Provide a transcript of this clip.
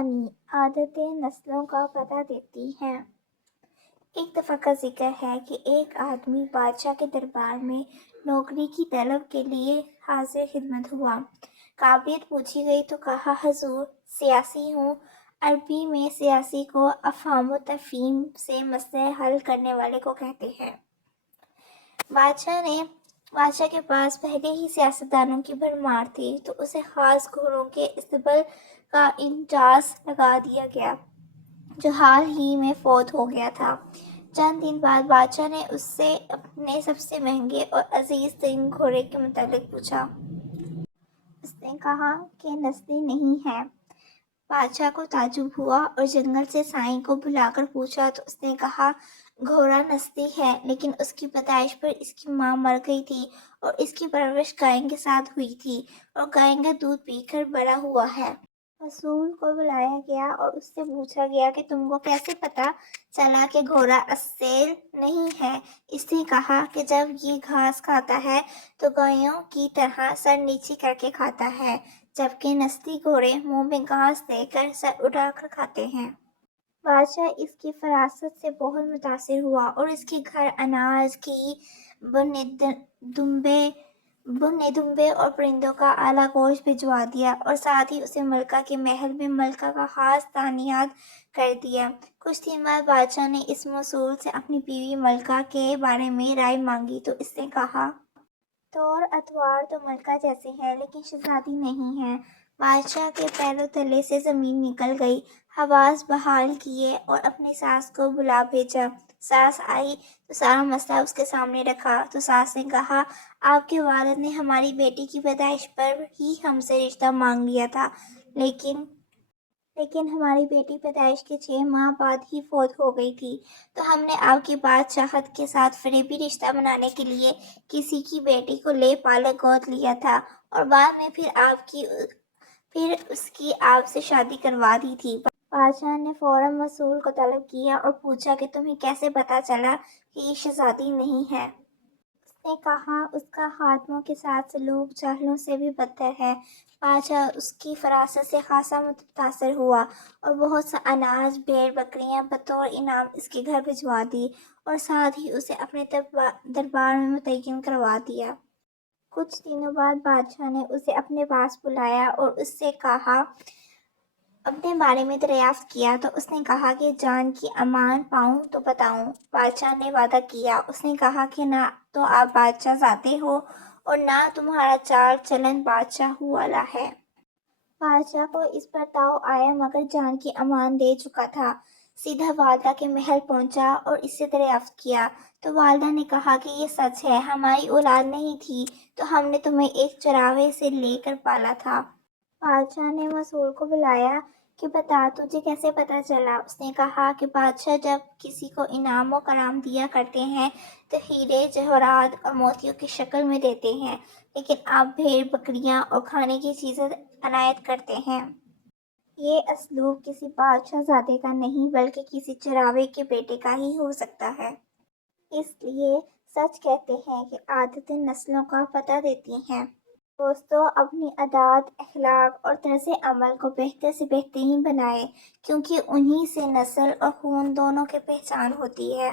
کہانی عادتیں نسلوں کا پتہ دیتی ہیں۔ ایک دفعہ کا ذکر ہے کہ ایک آدمی بادشاہ کے دربار میں نوکری کی طلب کے لیے حاضر خدمت ہوا۔ قابلیت پوچھی گئی تو کہا، حضور سیاسی ہوں۔ عربی میں سیاسی کو افہام و تفہیم سے مسئلے حل کرنے والے کو کہتے ہیں۔ بادشاہ کے پاس پہلے ہی سیاستدانوں کی بھرمار تھی تو اسے خاص گھوڑوں کے استبل کا انچارج لگا دیا گیا جو حال ہی میں فوت ہو گیا تھا۔ چند دن بعد بادشاہ نے اس سے اپنے سب سے مہنگے اور عزیز ترین گھوڑے کے متعلق پوچھا۔ اس نے کہا کہ نسلی نہیں ہے۔ بادشاہ کو تعجب ہوا اور جنگل سے سائیں کو بلا کر پوچھا تو اس نے کہا، گھوڑا نسلی ہے لیکن اس کی پیدائش پر اس کی ماں مر گئی تھی اور اس کی پرورش گائیں کے ساتھ ہوئی تھی اور گائیں کا دودھ پی کر بڑا ہوا ہے۔ رسول کو بلایا گیا اور اس سے پوچھا گیا کہ تم کو کیسے پتہ چلا کہ گھوڑا اصیل نہیں ہے؟ اس نے کہا کہ جب یہ گھاس کھاتا ہے تو گایوں کی طرح سر نیچے کر کے کھاتا ہے، جبکہ نسلی گھوڑے منہ میں گھاس دے کر سر اٹھا کر کھاتے ہیں۔ بادشاہ اس کی فراست سے بہت متاثر ہوا اور اس کے گھر اناج کی بنے دمبے اور پرندوں کا اعلیٰ گوشت بھجوا دیا اور ساتھ ہی اسے ملکہ کے محل میں ملکہ کا خاص تعینات کر دیا۔ کچھ دن بعد بادشاہ نے اس موصول سے اپنی بیوی ملکہ کے بارے میں رائے مانگی تو اس نے کہا، طور اتوار تو ملکہ جیسے ہے لیکن شہزادی نہیں ہے۔ بادشاہ کے پیروں تلے سے زمین نکل گئی۔ حواس بحال کیے اور اپنی ساس کو بلا بھیجا۔ ساس آئی تو سارا مسئلہ اس کے سامنے رکھا تو ساس نے کہا، آپ کے والد نے ہماری بیٹی کی پیدائش پر ہی ہم سے رشتہ مانگ لیا تھا، لیکن ہماری بیٹی پیدائش کے 6 ماہ بعد ہی فوت ہو گئی تھی، تو ہم نے آپ کی بادشاہت کے ساتھ فریبی رشتہ بنانے کے لیے کسی کی بیٹی کو لے پالے گود لیا تھا اور بعد میں پھر اس کی آپ سے شادی کروا دی تھی۔ بادشاہ نے فوراً مسئول کو طلب کیا اور پوچھا کہ تمہیں کیسے پتہ چلا کہ یہ شہزادی نہیں ہے؟ اس نے کہا، اس کا خادموں کے ساتھ سلوک جاہلوں سے بھی بدتر ہے۔ بادشاہ اس کی فراست سے خاصا متاثر ہوا اور بہت سا اناج، بھیڑ بکریاں بطور انعام اس کے گھر بھجوا دی اور ساتھ ہی اسے اپنے دربار میں متعین کروا دیا۔ کچھ دنوں بعد بادشاہ نے اسے اپنے پاس بلایا اور اس سے اپنے بارے میں دریافت کیا تو اس نے کہا کہ جان کی امان پاؤں تو بتاؤں۔ بادشاہ نے وعدہ کیا۔ اس نے کہا کہ نہ تو آپ بادشاہ ذاتے ہو اور نہ تمہارا چال چلن بادشاہو والا ہے۔ بادشاہ کو اس پر تاؤ آیا مگر جان کی امان دے چکا تھا۔ سیدھا والدہ کے محل پہنچا اور اس سے دریافت کیا تو والدہ نے کہا کہ یہ سچ ہے، ہماری اولاد نہیں تھی تو ہم نے تمہیں ایک چراوے سے لے کر پالا تھا۔ بادشاہ نے مسئول کو بلایا کہ بتا تجھے کیسے پتہ چلا؟ اس نے کہا کہ بادشاہ جب کسی کو انعام و کرام دیا کرتے ہیں تو ہیرے جواہرات اور موتیوں کی شکل میں دیتے ہیں، لیکن آپ بھیڑ بکریاں اور کھانے کی چیزیں عنایت کرتے ہیں۔ یہ اسلوب کسی بادشاہ زادے کا نہیں بلکہ کسی چراوے کے بیٹے کا ہی ہو سکتا ہے۔ اس لیے سچ کہتے ہیں کہ عادتیں نسلوں کا پتہ دیتی ہیں۔ دوستو، اپنی عادات، اخلاق اور طرز عمل کو بہتر سے بہترین بنائیں کیونکہ انہی سے نسل اور خون دونوں کی پہچان ہوتی ہے۔